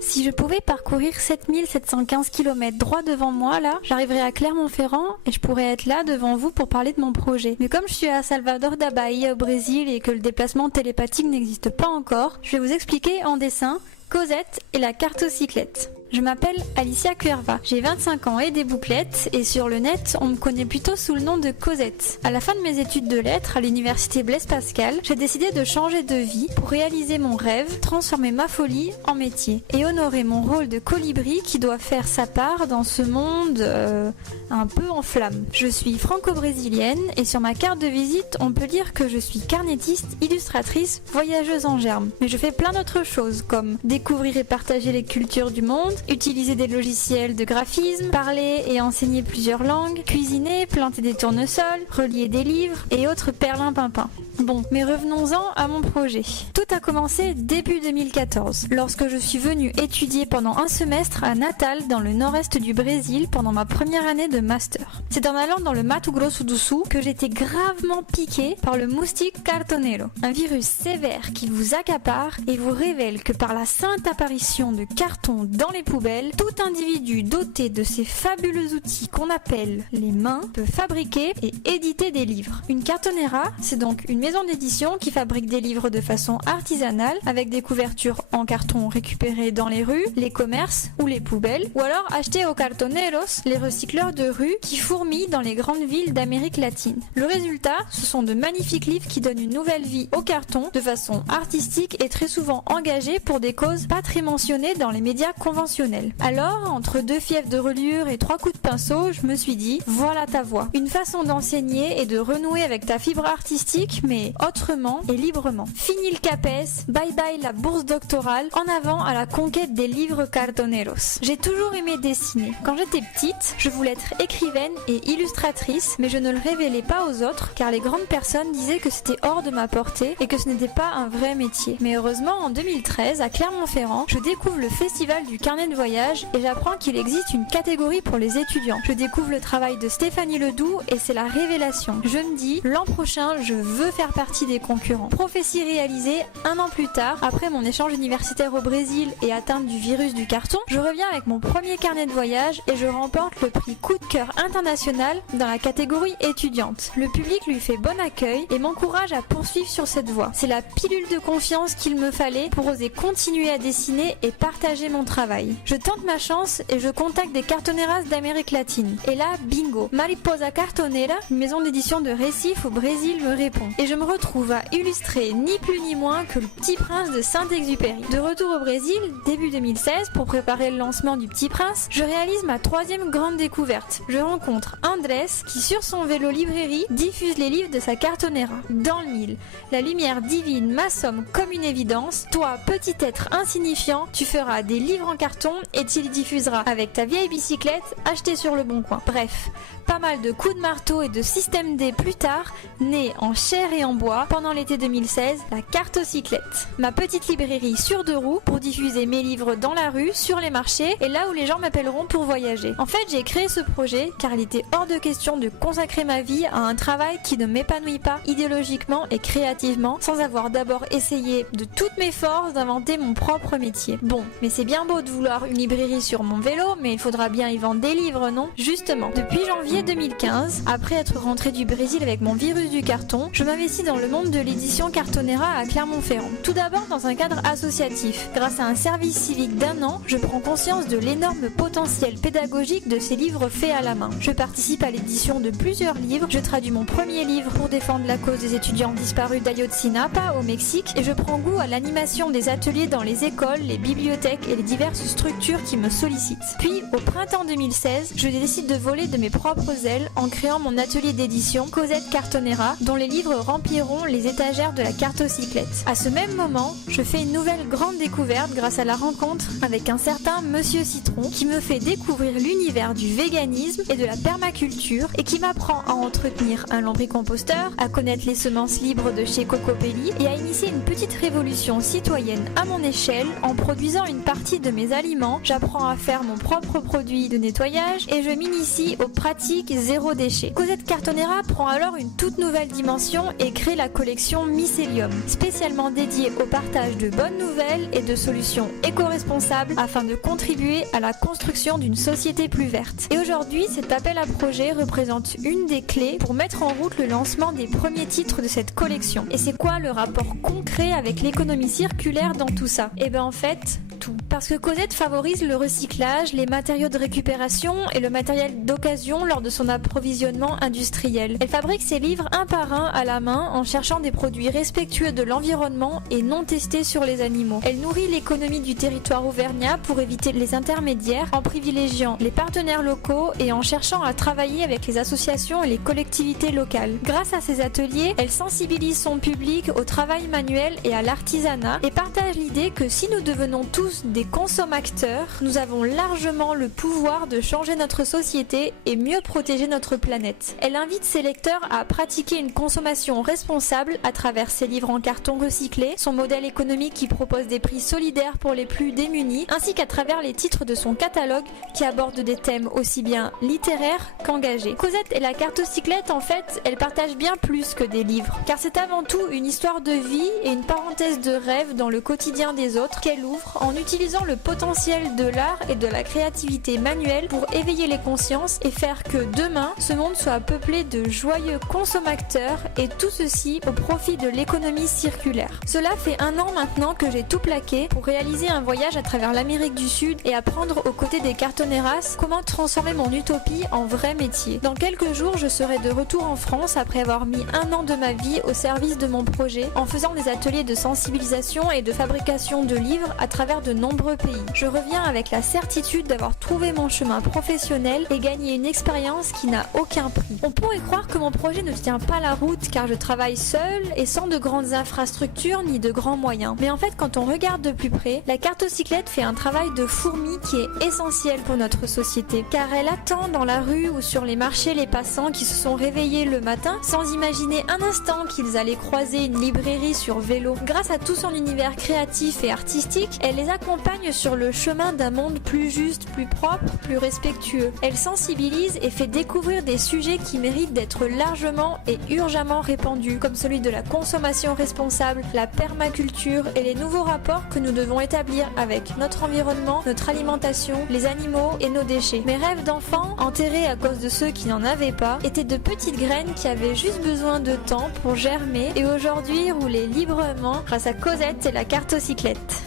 Si je pouvais parcourir 7715 km droit devant moi, là, j'arriverais à Clermont-Ferrand et je pourrais être là devant vous pour parler de mon projet. Mais comme je suis à Salvador da Bahia au Brésil et que le déplacement télépathique n'existe pas encore, je vais vous expliquer en dessin Cosette et la cartocyclette. Je m'appelle Alicia Cuerva, j'ai 25 ans et des bouclettes et sur le net, on me connaît plutôt sous le nom de Cosette. À la fin de mes études de lettres à l'université Blaise Pascal, j'ai décidé de changer de vie pour réaliser mon rêve, transformer ma folie en métier et honorer mon rôle de colibri qui doit faire sa part dans ce monde un peu en flammes. Je suis franco-brésilienne et sur ma carte de visite, on peut lire que je suis carnétiste, illustratrice, voyageuse en germe. Mais je fais plein d'autres choses comme découvrir et partager les cultures du monde, utiliser des logiciels de graphisme, parler et enseigner plusieurs langues, cuisiner, planter des tournesols, relier des livres et autres perlimpinpins. Bon, mais revenons-en à mon projet. Tout a commencé début 2014, lorsque je suis venue étudier pendant un semestre à Natal, dans le nord-est du Brésil, pendant ma première année de master. C'est en allant dans le Mato Grosso do Sul que j'étais gravement piquée par le moustique cartonero, un virus sévère qui vous accapare et vous révèle que par la sainte apparition de carton dans les poubelles, tout individu doté de ces fabuleux outils qu'on appelle les mains peut fabriquer et éditer des livres. Une cartonera, c'est donc une maison d'édition qui fabrique des livres de façon artisanale avec des couvertures en carton récupérées dans les rues, les commerces ou les poubelles, ou alors achetés aux cartoneros, les recycleurs de rue qui fourmillent dans les grandes villes d'Amérique latine. Le résultat, ce sont de magnifiques livres qui donnent une nouvelle vie au carton de façon artistique et très souvent engagés pour des causes pas très mentionnées dans les médias conventionnels. Alors, entre 2 fièvres de reliure et 3 coups de pinceau, je me suis dit, voilà ta voie. Une façon d'enseigner et de renouer avec ta fibre artistique, mais autrement et librement. Fini le CAPES, bye bye la bourse doctorale, en avant à la conquête des livres cartoneros. J'ai toujours aimé dessiner. Quand j'étais petite, je voulais être écrivaine et illustratrice, mais je ne le révélais pas aux autres, car les grandes personnes disaient que c'était hors de ma portée et que ce n'était pas un vrai métier. Mais heureusement, en 2013, à Clermont-Ferrand, je découvre le festival du carnet de voyage et j'apprends qu'il existe une catégorie pour les étudiants. Je découvre le travail de Stéphanie Ledoux et c'est la révélation. Je me dis, l'an prochain, je veux faire partie des concurrents. Prophétie réalisée, 1 an plus tard, après mon échange universitaire au Brésil et atteinte du virus du carton, je reviens avec mon premier carnet de voyage et je remporte le prix coup de cœur international dans la catégorie étudiante. Le public lui fait bon accueil et m'encourage à poursuivre sur cette voie. C'est la pilule de confiance qu'il me fallait pour oser continuer à dessiner et partager mon travail. Je tente ma chance et je contacte des cartoneras d'Amérique latine. Et là, bingo, Mariposa Cartonera, une maison d'édition de Recife au Brésil, me répond. Et je me retrouve à illustrer ni plus ni moins que le Petit Prince de Saint-Exupéry. De retour au Brésil, début 2016, pour préparer le lancement du Petit Prince, je réalise ma 3e grande découverte. Je rencontre Andrés qui, sur son vélo librairie, diffuse les livres de sa cartonera. Dans le mille, la lumière divine m'assomme comme une évidence. Toi, petit être insignifiant, tu feras des livres en carton et tu les diffuseras avec ta vieille bicyclette achetée sur le Bon Coin. Bref, pas mal de coups de marteau et de système D plus tard, né en chair et en bois, pendant l'été 2016, la cartocyclette. Ma petite librairie sur 2 roues pour diffuser mes livres dans la rue, sur les marchés et là où les gens m'appelleront pour voyager. En fait, j'ai créé ce projet car il était hors de question de consacrer ma vie à un travail qui ne m'épanouit pas idéologiquement et créativement sans avoir d'abord essayé de toutes mes forces d'inventer mon propre métier. Bon, mais c'est bien beau de vouloir une librairie sur mon vélo, mais il faudra bien y vendre des livres, non? Justement, depuis janvier 2015, après être rentrée du Brésil avec mon virus du carton, je m'investis dans le monde de l'édition Cartonera à Clermont-Ferrand. Tout d'abord dans un cadre associatif. Grâce à un service civique d'1 an, je prends conscience de l'énorme potentiel pédagogique de ces livres faits à la main. Je participe à l'édition de plusieurs livres, je traduis mon premier livre pour défendre la cause des étudiants disparus d'Ayotzinapa au Mexique et je prends goût à l'animation des ateliers dans les écoles, les bibliothèques et les diverses structures qui me sollicitent. Puis, au printemps 2016, je décide de voler de mes propres ailes en créant mon atelier d'édition Cosette Cartonera, dont les livres rempliront les étagères de la cartocyclette. À ce même moment, je fais une nouvelle grande découverte grâce à la rencontre avec un certain Monsieur Citron qui me fait découvrir l'univers du véganisme et de la permaculture et qui m'apprend à entretenir un lombricomposteur, à connaître les semences libres de chez Cocopelli et à initier une petite révolution citoyenne à mon échelle en produisant une partie de mes aliments. J'apprends à faire mon propre produit de nettoyage et je m'initie aux pratiques zéro déchet. Cosette Cartonera prend alors une toute nouvelle dimension et et crée la collection Mycélium, spécialement dédiée au partage de bonnes nouvelles et de solutions éco-responsables afin de contribuer à la construction d'une société plus verte. Et aujourd'hui, cet appel à projet représente une des clés pour mettre en route le lancement des premiers titres de cette collection. Et c'est quoi le rapport concret avec l'économie circulaire dans tout ça? Eh bien en fait, tout. Parce que Cosette favorise le recyclage, les matériaux de récupération et le matériel d'occasion lors de son approvisionnement industriel. Elle fabrique ses livres un par un à la main en cherchant des produits respectueux de l'environnement et non testés sur les animaux. Elle nourrit l'économie du territoire auvergnat pour éviter les intermédiaires en privilégiant les partenaires locaux et en cherchant à travailler avec les associations et les collectivités locales. Grâce à ces ateliers, elle sensibilise son public au travail manuel et à l'artisanat et partage l'idée que si nous devenons tous des consommateurs, nous avons largement le pouvoir de changer notre société et mieux protéger notre planète. Elle invite ses lecteurs à pratiquer une consommation responsable à travers ses livres en carton recyclé, son modèle économique qui propose des prix solidaires pour les plus démunis, ainsi qu'à travers les titres de son catalogue qui abordent des thèmes aussi bien littéraires qu'engagés. Cosette et la cartocyclette, en fait, elle partage bien plus que des livres, car c'est avant tout une histoire de vie et une parenthèse de rêve dans le quotidien des autres qu'elle ouvre en utilisant le potentiel de l'art et de la créativité manuelle pour éveiller les consciences et faire que demain, ce monde soit peuplé de joyeux consommateurs et tout ceci au profit de l'économie circulaire. Cela fait 1 an maintenant que j'ai tout plaqué pour réaliser un voyage à travers l'Amérique du Sud et apprendre aux côtés des cartonneras comment transformer mon utopie en vrai métier. Dans quelques jours, je serai de retour en France après avoir mis 1 an de ma vie au service de mon projet en faisant des ateliers de sensibilisation et de fabrication de livres à travers de nombreux pays. Je reviens avec la certitude d'avoir trouvé mon chemin professionnel et gagné une expérience qui n'a aucun prix. On pourrait croire que mon projet ne tient pas la route car je travaille seule et sans de grandes infrastructures ni de grands moyens. Mais en fait, quand on regarde de plus près, la cartocyclette fait un travail de fourmi qui est essentiel pour notre société car elle attend dans la rue ou sur les marchés les passants qui se sont réveillés le matin sans imaginer un instant qu'ils allaient croiser une librairie sur vélo. Grâce à tout son univers créatif et artistique, elle les accompagne sur le chemin d'un monde plus juste, plus propre, plus respectueux. Elle sensibilise et fait découvrir des sujets qui méritent d'être largement et urgemment répandus, comme celui de la consommation responsable, la permaculture et les nouveaux rapports que nous devons établir avec notre environnement, notre alimentation, les animaux et nos déchets. Mes rêves d'enfant, enterrés à cause de ceux qui n'en avaient pas, étaient de petites graines qui avaient juste besoin de temps pour germer et aujourd'hui rouler librement grâce à Cosette et la cartocyclette.